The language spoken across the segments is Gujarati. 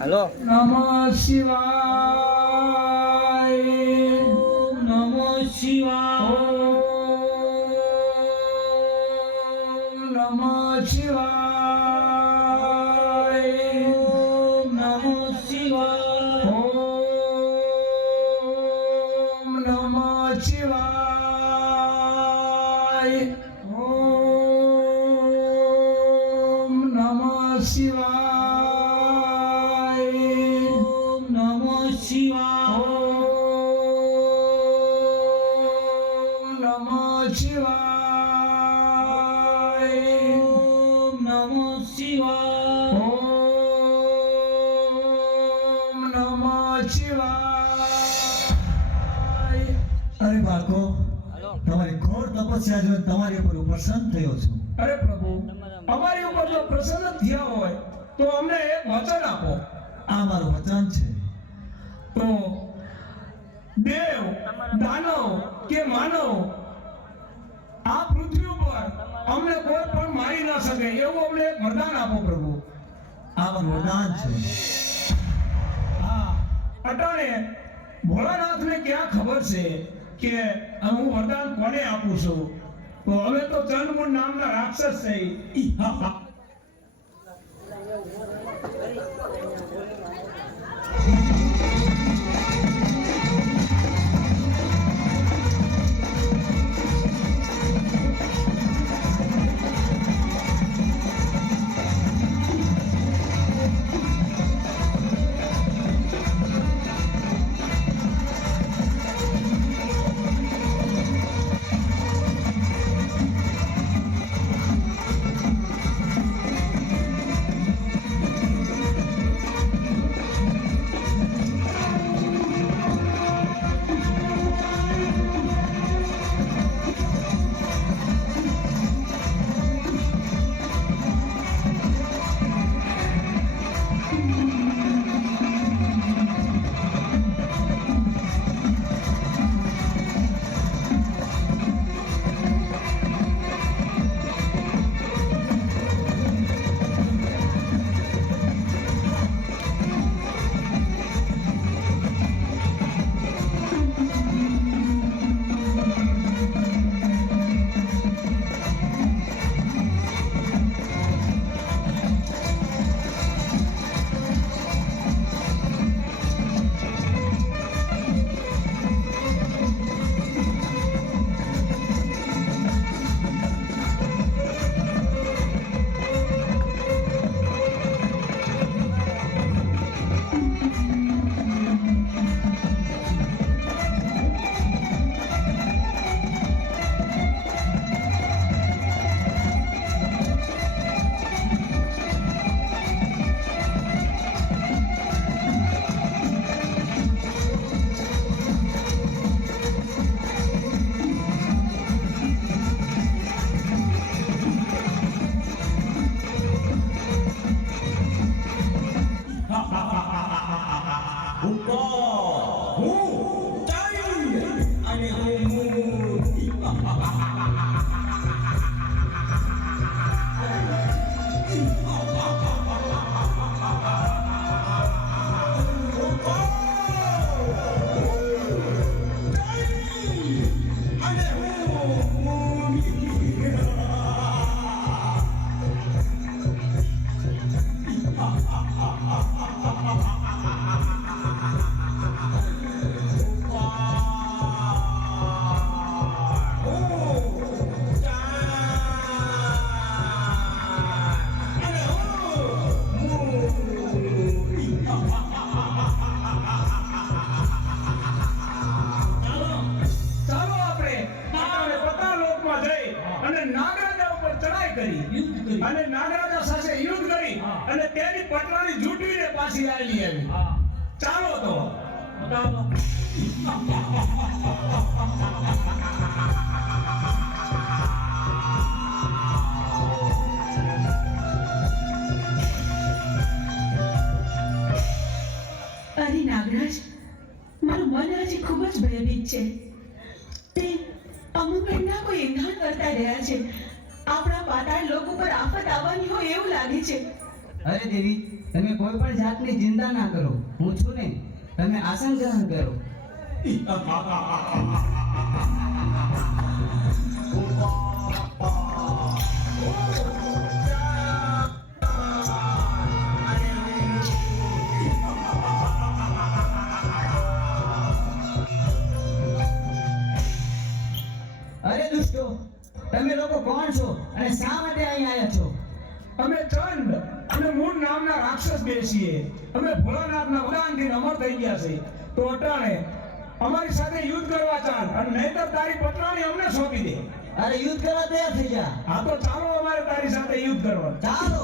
हेलो नमः शिवाय ओम नमः शिवाय ओम नमः शिवाय ओम नमः शिवाय ओम नमः शिवाय ओम नमः शिवाय ओम नमः शिवाय ओम नमः शिवाय ओम नमः शिवाय ओम नमः शिवाय। अरे बाको તમારી ઘોર તપસ્યા જોઈને તમારી ઉપર પ્રસન્ન થયો છું। અરે પ્રભુ અમારી ઉપર જો પ્રસન્ન થયા હોય તો અમને એક વચન આપો। આ મારું વચન છે। તો દેવ દાનવ કે માનવ આ પૃથ્વી ઉપર અમને કોઈ પણ મારી ન શકે એવું અમને એક વરદાન આપો પ્રભુ। આ મારું વરદાન છે। હા અટાણે ભોળાનાથને ક્યાં ખબર છે કે હું વરદાન કોને આપું છું? તો હવે તો ચંદ્રમુંડ નામના રાક્ષસ છે અને નાગરાજા સાથે યુદ્ધ કરી અને તેની પટરાની જૂટવીને પાછી આવી ચાલો તો ખૂબ જ ભયભીત છે. તે અમુક એમના કોઈ એંધાણ કરતા રહ્યા છે. આપણા પાતાળ લોક ઉપર આફત આવવાની હોય એવું લાગે છે. અરે દેવી, તમે કોઈ પણ જાતની ચિંતા ના કરો. હું છું ને, તમે આસન ગ્રહણ કરો. અરે દુષ્ટો, તમે લોકો કોણ છો અને શા માટે અહીં આવ્યા છો? અમે ચંડ અને મૂળ નામના રાક્ષસ બે છીએ. અમે ભોળાનાથના વરદાનથી અમર થઈ ગયા છે. તો અટાણે અમારી સાથે યુદ્ધ કરવા ચાલ, અને નહીતર તારી પટરાણી અમને સોંપી દે. અરે યુદ્ધ કરવા તૈયાર થઈ જા. હા તો ચાલો અમારે તારી સાથે યુદ્ધ કરવા. ચાલો.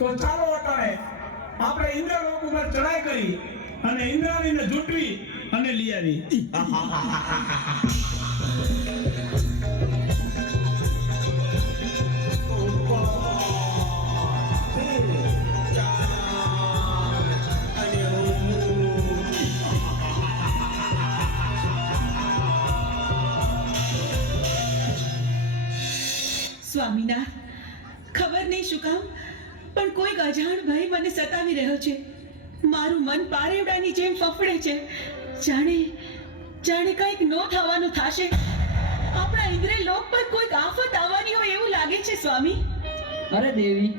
તો ચાલો અટાણે આપણે ઇન્દ્રલોક ઉપર ચડાઈ કરી અને ઇન્દ્રાણીને જૂટવી અને લઈ આવી. સ્વામીનાથ, ખબર નહીં શું કામ પણ કોઈક અજાણ ભય મને સતાવી રહ્યો છે. મારું મન પારેવડાની જેમ ફફડે છે. જાણે કંઈક નો થવાનું થશે. આપણા ઇન્દ્ર લોક પર કોઈક આફત આવવાની હોય એવું લાગે છે સ્વામી. અરે દેવી,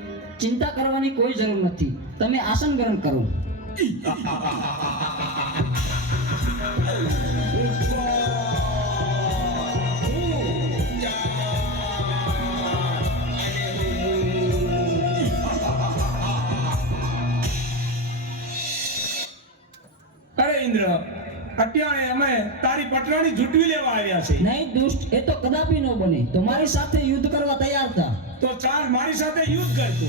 ચિંતા કરવાની કોઈ જરૂર નથી. તમે આસન ગ્રહણ કરો. ઇન્દ્ર, અત્યારે અમે તારી પટરાણી જૂટવી લેવા આવ્યા છે. નહીં દુષ્ટ, એ તો કદાપી ન બને. તમારી સાથે યુદ્ધ કરવા તૈયાર હતા. તો ચાલ મારી સાથે યુદ્ધ કરતો.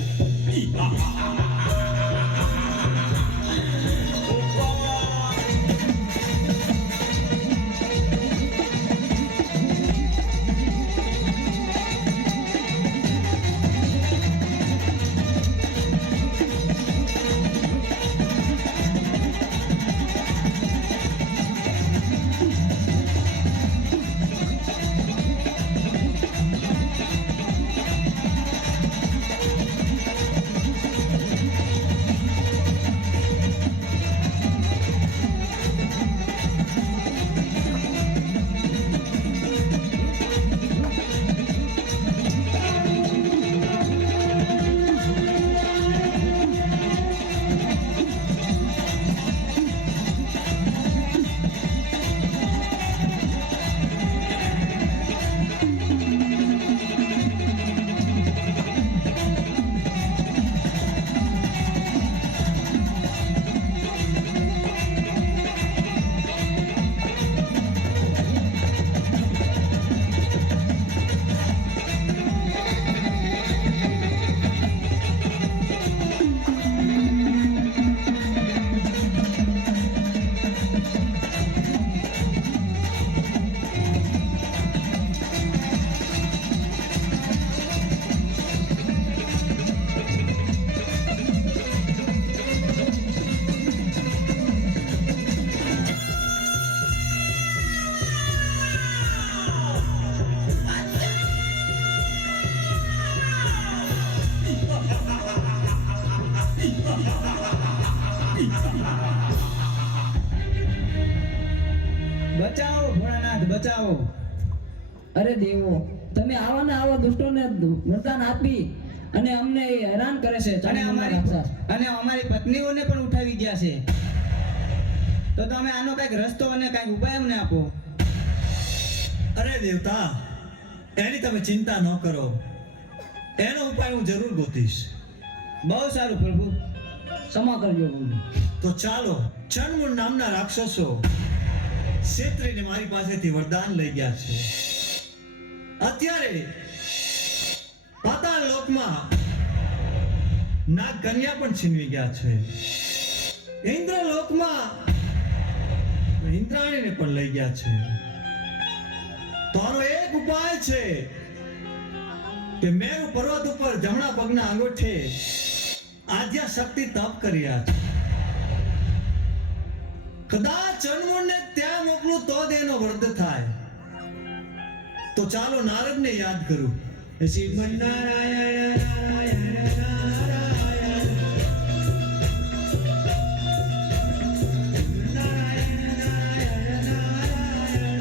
બચાવો. અરે દેવો, તમે આવા ને આવા દુષ્ટોને વરદાન આપી અને અમને હેરાન કરે છે. અને અમારી પત્નીઓને પણ ઉઠાવી ગયા છે. તો તમે આનો કઈક રસ્તો અને કઈક ઉપાય અમને આપો. અરે દેવતા, એની તમે ચિંતા ન કરો, એનો ઉપાય હું જરૂર ગોતીશ. બહુ સારું પ્રભુ. ક્ષમા કરજો પ્રભુ. તો ચાલો, ચણમૂળ નામના રાક્ષસો ક્ષેત્રીને મારી પાસેથી વરદાન લઈ ગયા છે. અત્યારે પાતાળ લોકમાં નાગ કન્યા પણ છીનવી ગયા છે. ઇન્દ્ર લોકમાં ઇન્દ્રાણીને પણ લઈ ગયા છે. તો આનો એક ઉપાય છે કે મેરુ પર્વત ઉપર જમણા પગના અંગૂઠે આદ્યા શક્તિ તપ કર્યા છે. કદાચ ચણમૂળને ત્યાં મોકલું તો જ એનો વૃદ્ધ થાય. તો ચાલો નારદને યાદ કરું. શ્રીમન્નારાયણ નારાયણ નારાયણ નારાયણ નારાયણ નારાયણ.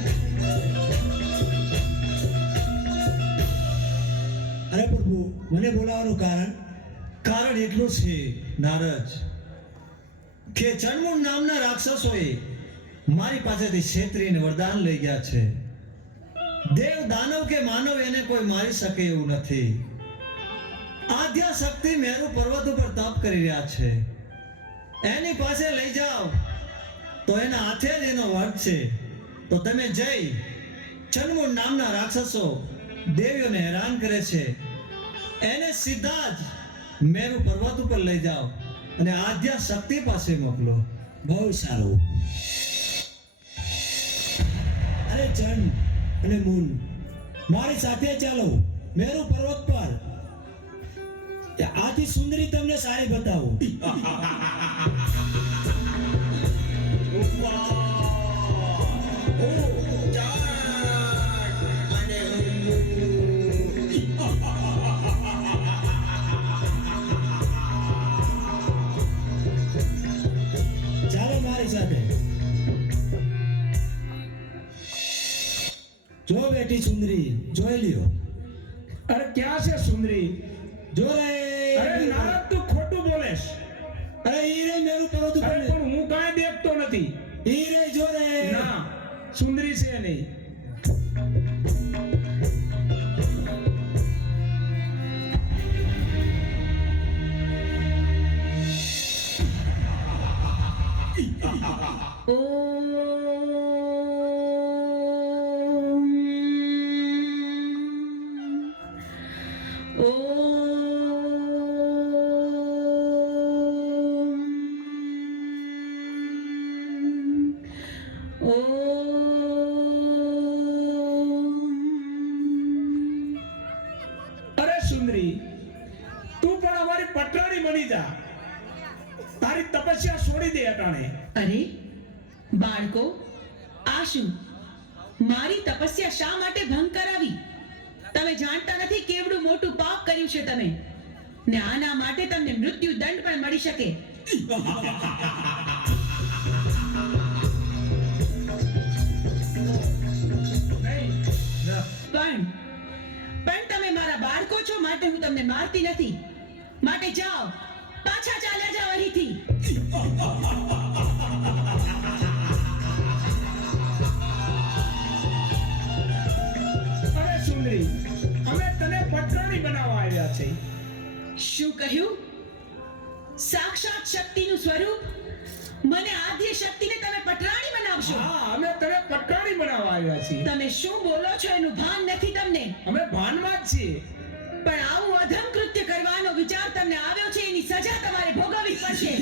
અરે પ્રભુ, મને બોલાવવાનું કારણ એટલું છે નારદ કે ચણમૂળ નામના રાક્ષસોએ મારી પાસેથી ક્ષેત્રીને વરદાન લઈ ગયા છે. દેવ દાનવ કે માનવ એને કોઈ મારી શકે એવું નથી. આદ્યા શક્તિ મેરુ પર્વત ઉપર તપ કરી રહ્યા છે. એની પાસે લઈ જાઓ તો એના હાથે જ એનો વધ છે. તો તમે જઈ ચણમૂળ નામના રાક્ષસો દેવીઓને હેરાન કરે છે એને સીધા જ મેરુ પર્વત ઉપર લઈ જાઓ અને આદ્યા શક્તિ પાસે મોકલો. બહુ સારું. અરે ચંડ અને મૂન, મારી સાથે ચાલો મેરુ પર્વત પર. આથી સુંદરી તમને સારી બતાવું. ચાલો મારી સાથે. જો બેટી સુંદરી, જોઈ લ્યો. અરે ક્યાં છે સુંદરી? જો રે. અરે નારદ, તું ખોટું બોલેશ. અરે ઈ રે મેરુ પર્વત ઉપર. અરે પણ હું કાંઈ દેખતો નથી. ઈ રે જો રે. ના, સુંદરી છે નહીં. અરે સુંદરી, તું પણ અમારી પટરાણી બની જા. તારી તપસ્યા છોડી દે અટાણે. અરે બાળકો, આ શું? મારી તપસ્યા શા માટે ભંગ કરાવી? તમે જાણતા નથી કેવડું મોટું પાપ કર્યું છે તમે, ને આના માટે તમને મૃત્યુ દંડ પણ મળી શકે. પણ તમે મારા બાળકો છો માટે હું તમને મારતી નથી. માટે જાઓ, પાછા ચાલ્યા જાઓ અહીંથી. અરે સુંદરી, અમે તને પટરાણી બનાવવા આવ્યા છે. શું કહ્યું? સાક્ષાત શક્તિનું સ્વરૂપ? મને આદ્ય શક્તિને તમે પટરાણી બનાવશો? હા, અમે તને પટરાણી બનાવવા આવ્યા છીએ. તમે શું બોલો છો એનું ભાન નથી તમને? અમે ભાનમાં જ છીએ. પણ આવું અધમ કૃત્ય કરવાનો વિચાર તમને આવ્યો છે, એની સજા તમારે ભોગવવી પડશે.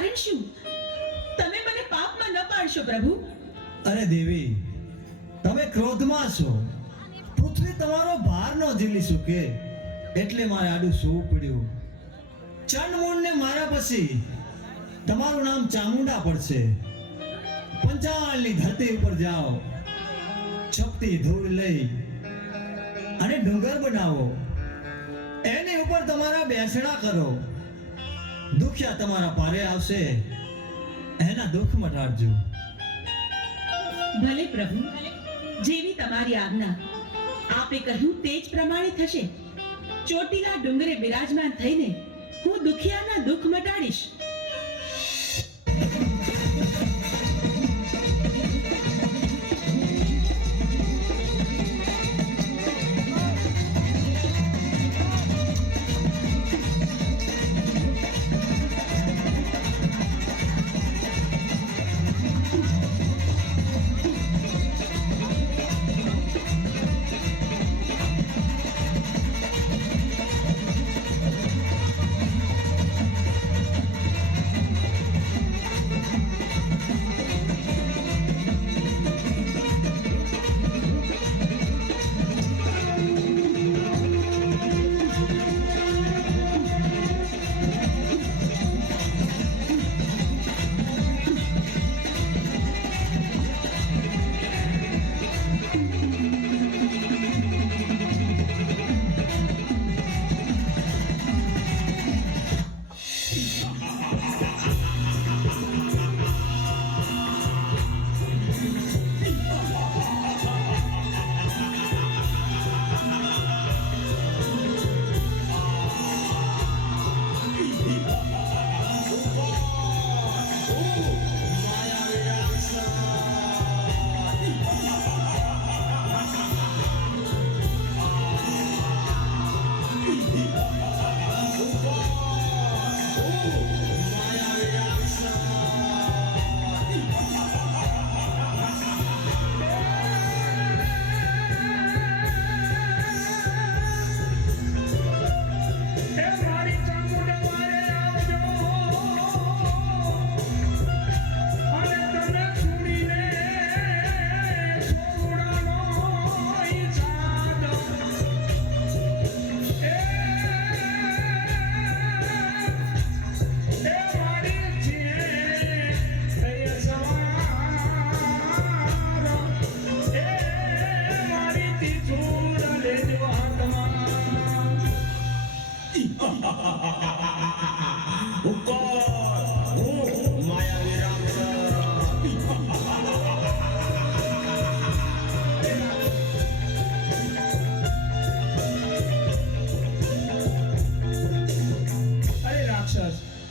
કારણ શું? તમે મને પાપમાં ન પાડશો પ્રભુ. અરે દેવી, તમે ક્રોધમાં છો. પૃથ્વી તમારો ભાર ન ઝીલી શકે એટલે મારે આડું સૂવું પડ્યું. ચંડમૂળને માર્યા પછી તમારું નામ ચામુંડા પડશે. પંચાળની ધરતી ઉપર જાઓ, ચપટી ધૂળ લઈ અને ડુંગર બનાવો, એની ઉપર તમારા બેસણા કરો. દુખિયા તમારા પારે આવશે, એના દુઃખ મટાડજો. ભલે પ્રભુ, જેવી તમારી આજ્ઞા. આપે કહ્યું તે જ પ્રમાણે થશે. ચોટીલા ડુંગરે બિરાજમાન થઈને હું દુખિયાના દુઃખ મટાડીશ.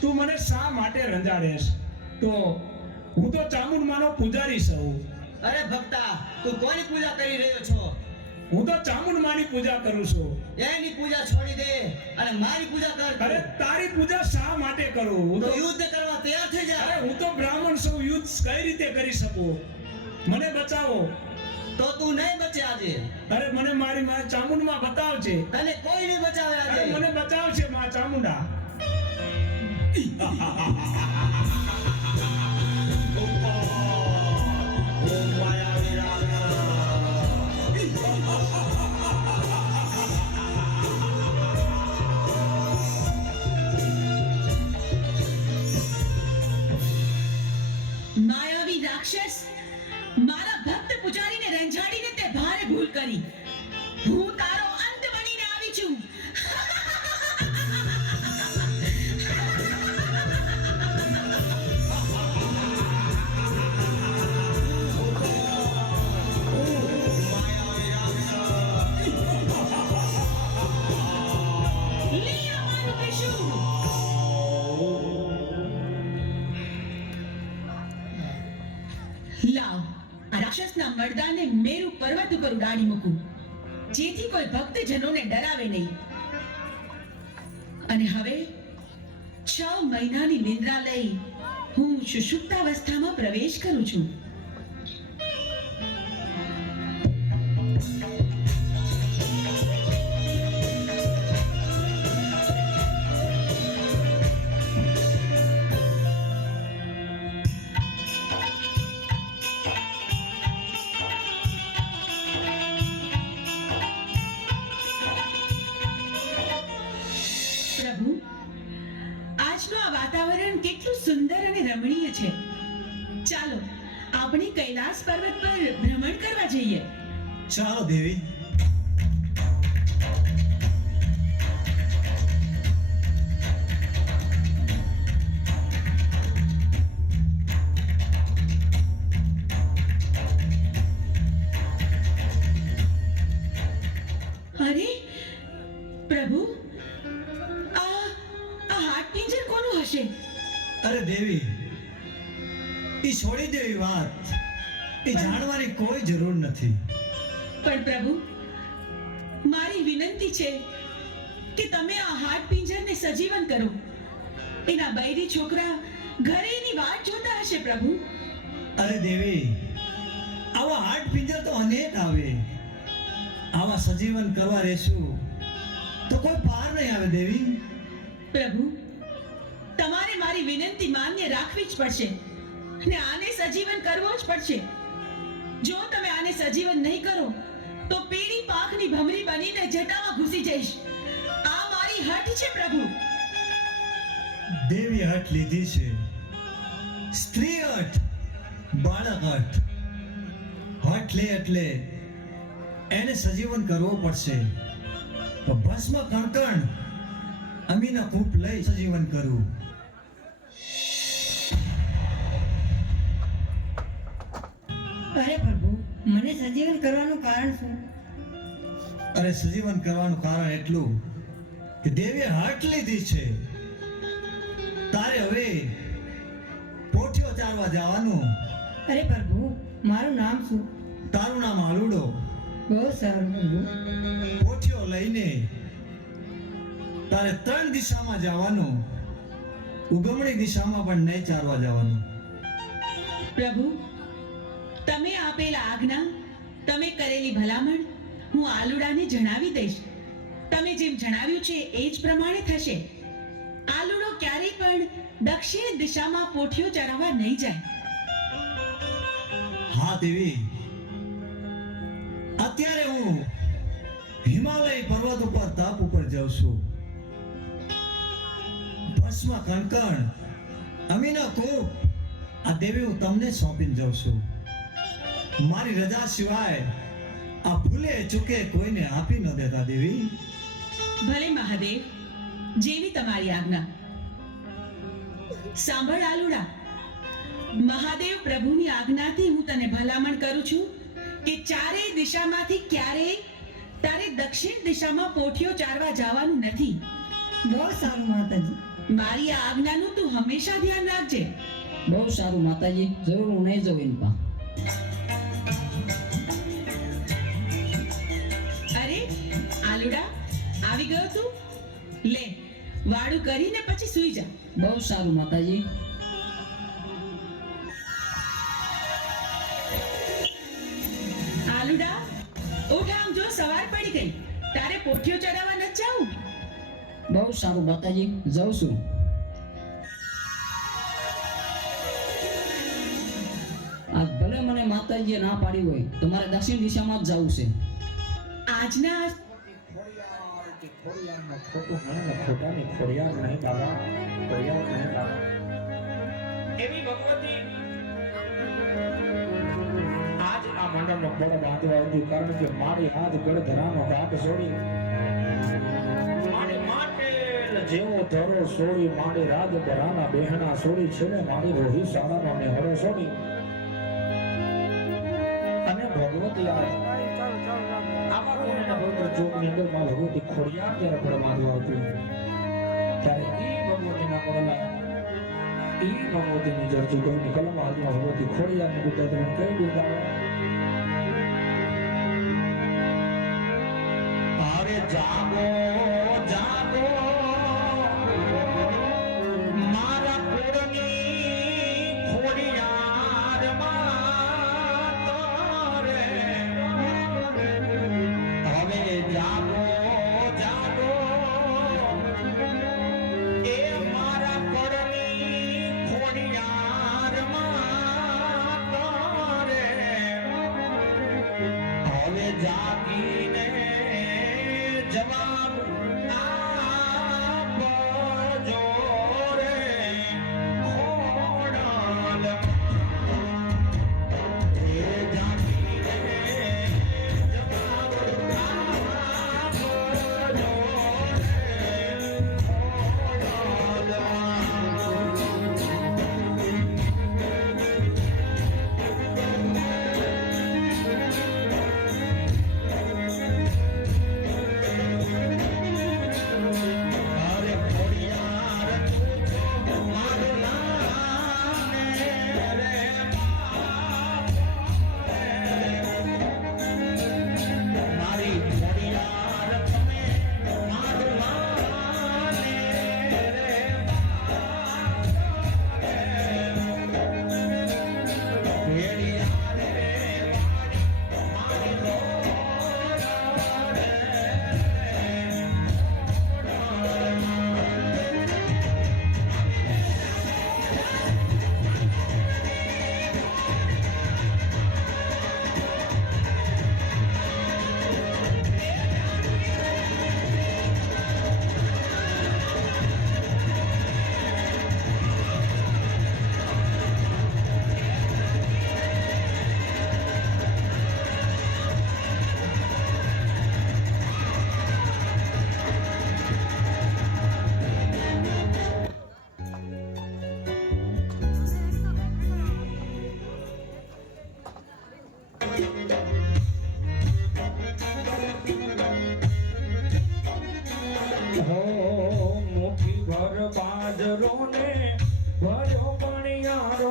તું મને શા માટે રંજાડેશ? તો હું તો ચામુંડમાનો પૂજારી છું. અરે ભક્તા, તું કોની પૂજા કરી રહ્યો છો? હું તો ચામુંડમાની પૂજા કરું છું. એની પૂજા છોડી દે અને મારી પૂજા કર. અરે તારી પૂજા શા માટે કરું? હું તો તો યુદ્ધ કરવા તૈયાર થઈ જા. અરે હું તો બ્રાહ્મણ છું, યુદ્ધ કઈ રીતે કરી શકું? મને બચાવો. તો તું નહીં બચે આજે. અરે મને મારી માં ચામુંડમાં બતાવજે. તને કોઈ નહીં બચાવે અરે આજે. મને બચાવજે માં ચામુંડા. માયાવી રાક્ષસ, મારા ભક્ત પૂજારીને રંજાડીને તે ભારે ભૂલ કરી. હું તારો અંત બનીને આવી છું. લે આ મારું ત્રિશૂળ. લાવ, આ રાક્ષસના મર્દાને મેરુ પર્વત ઉપર ઉડાડી મૂકું, જેથી કોઈ ભક્તજનોને ડરાવે નહીં. અને હવે 6 મહિનાની નિદ્રા લઈ હું સુષુપ્તાવસ્થામાં પ્રવેશ કરું છું. સુંદર અને રમણીય છે. ચાલો આપણે કૈલાસ પર્વત પર ભ્રમણ કરવા જઈએ. ચાલો દેવી. અરે પ્રભુ, આ હાડપિંજર કોનું હશે? અરે દેવી, એ છોડી દેવી વાત. એ જાણવાની કોઈ જરૂર નથી. પણ પ્રભુ, મારી વિનંતી છે કે તમે આ હાડપિંજરને સજીવન કરો. એના બૈરી છોકરા ઘરે એની વાટ જોતા હશે પ્રભુ. અરે દેવી, આવા હાડ પિંજર તો અનેક આવે. આવા સજીવન કરવા રહેશું તો કોઈ પાર નહીં આવે દેવી. પ્રભુ, તમારે મારી વિનંતી માન્ય રાખવી જ પડશે ને આને સજીવન કરવો જ પડશે. જો તમે આને સજીવન નહીં કરો તો પીળી પાંખની ભમરી બનીને જટામાં ઘૂસી જઈશ. આ મારી હઠ છે પ્રભુ. દેવી હઠ લીધી છે. સ્ત્રી હઠ, બાળક હઠ. હઠ લે એટલે એને સજીવન કરવો પડશે. તો ભસ્મ કણકણ અમીના કૂપ લઈ સજીવન કરવું. અરે પ્રભુ, મને સજીવન કરવાનું કારણ શું? અરે સજીવન કરવાનું કારણ એટલું કે દેવીએ હઠ લીધી છે. તારે હવે પોઠિયો ચારવા જવાનું. અરે પ્રભુ, મારું નામ શું? તારું નામ આલુડો. બહુ સારું પ્રભુ. પોઠિયો લઈને તારે 3 દિશામાં જવાનું. ઉગમણી દિશામાં પણ નહીં ચારવા જવાનું. પ્રભુ, તમે આપેલા આજ્ઞા, તમે કરેલી ભલામણ હું આલુડાને જણાવી દઈશ. તમે જેમ જણાવ્યું છે એ જ પ્રમાણે થશે. આલુડો ક્યારેય પણ દક્ષિણ દિશામાં પોઠિયો ચરાવવા નહીં જાય. હા દેવી, અત્યારે હું હિમાલય પર્વત ઉપર તાપ ઉપર જાઉં છું. ભસ્મ કણકણ અમીના કૂપ આ દેવી હું તમને સોંપીને જાઉં છું. મારી રજા સિવાય આ ભૂલે ચૂકે કોઈને આપી ન દેતા દેવી. ભલે મહાદેવ, જેવી તમારી આજ્ઞા. સાંભળ આલુડા, મહાદેવ પ્રભુની આજ્ઞાથી હું તને ભલામણ કરું છું કે ચારેય દિશામાંથી ક્યારેય તારે દક્ષિણ દિશામાં પોઠિયો ચારવા જવાનું નથી. બહુ સારું માતાજી. મારી આ આજ્ઞાનું તું હંમેશા ધ્યાન રાખજે. બહુ સારું માતાજી, જરૂર હું નહીં જઉં એની પા. અરે આલુડા, આવી ગયો તું? લે, વાડું કરીને પછી સૂઈ જા. બહુ સારું માતાજી. આલુડા, ઉઠ, આમ જો સવાર પડી ગઈ. તારે પોઠિયો ચડાવવા ન જાવું? બહુ સારું માતાજી, જાઉં છું. આજ ભલે મને માતાજીએ ના પાડી હોય તો મારે દક્ષિણ દિશામાં જ જવું છે. આજના એવી ભગવતી આજ આ મંડળનો બળ બાંધવા આવતી, કારણ કે મારી હાથ ગળધરાનો ઘાટ છોડી મારી માટેલ જેવો ધરો છોડી મારી રાજ ધરાના બહેના છોડી છે ને મારી રોહી સારાનો નેહરો છોડી અને ભગવતી આજ આવા કોઈના પવિત્ર ચોકની અંદર માં ભગવતી ખોડિયાર જ્યારે બળ બાંધવા આવતી ત્યારે ઈ ભગવતીના પડલા ઈ ભગવતીની ચર્ચી કોઈની કલમ હાથમાં ભગવતી ખોડિયારની ગુતા તમે કઈ ગુતા અરે જાગો જાગો મારા કુળની ખોડિયાર માં તારે હવે જાગો જાગો એ મારા કુળની ખોડિયાર માં તારે હવે જાગીને જવાબ આપજો રે ખોડિયાર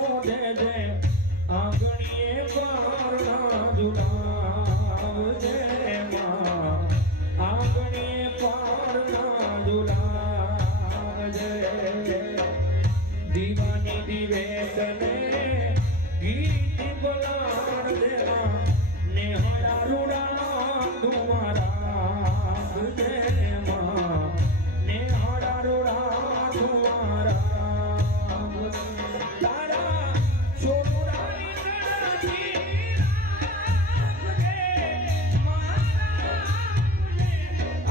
નો દેજે આંગણીએ પારણા ઝુલાવજે માં આંગણીએ પારણા ઝુલાવજે દીવાની દીવે તને ગીત બોલાડ દેવા ને હળા રૂડા તમારા જય માં ને હળા રૂડા તમારા તારા છોકરાની નડાથી રાખજે મારા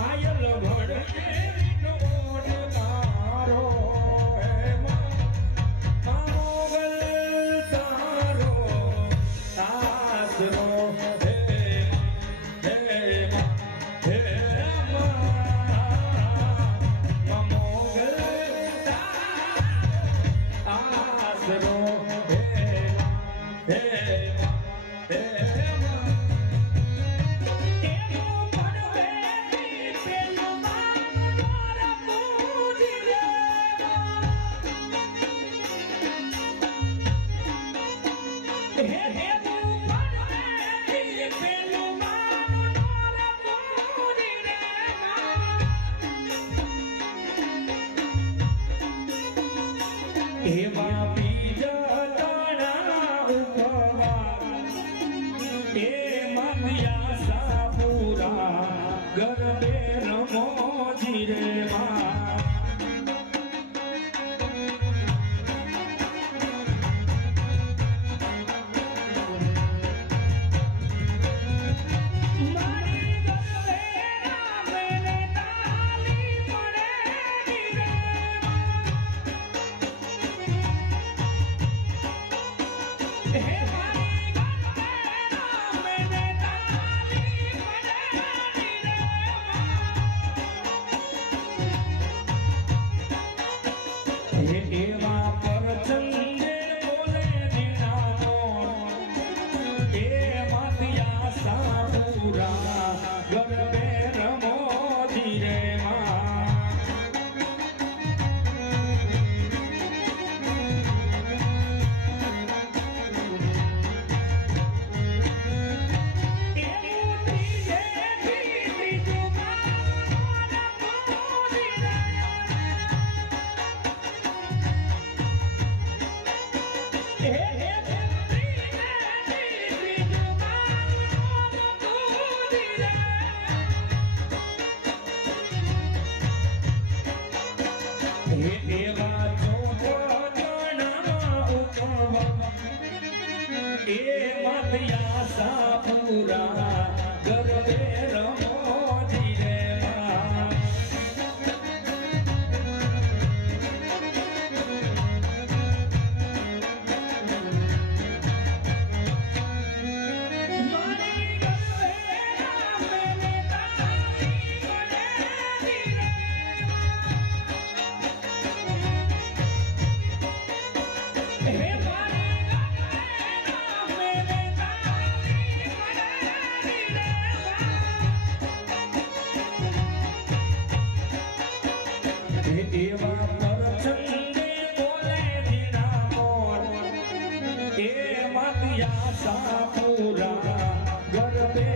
આયલ ભણજે નોટ તારો હે માં મોગલ તારો આસરો હે માં મોગલ આસરો એવા બીજા તાણા ઉભવા એ મંદિયા સાપુરા ગરબે રમો જીરે માં મારી ગરબે રામને તાલી પડે જીરે હે મારી ગરબે રામને તાલી પડે જીરે હે એવા પરચંદે બોલે દીનાનો એ માતિયા સાપુરા ગરબે રમો ધીરે માં એ મોતી જે બીતી જુમાન ધીરે હે હે એવા એ માતિયા સાપુરા ગરબે રમો ધીરે માં મારી ગરબે રામને તાલી પડે ધીરે હે મારી ગરબે રામને તાલી પડે ધીરે એવા પરચંદે બોલે દીના મોર એ માતિયા સાપુરા ગરબે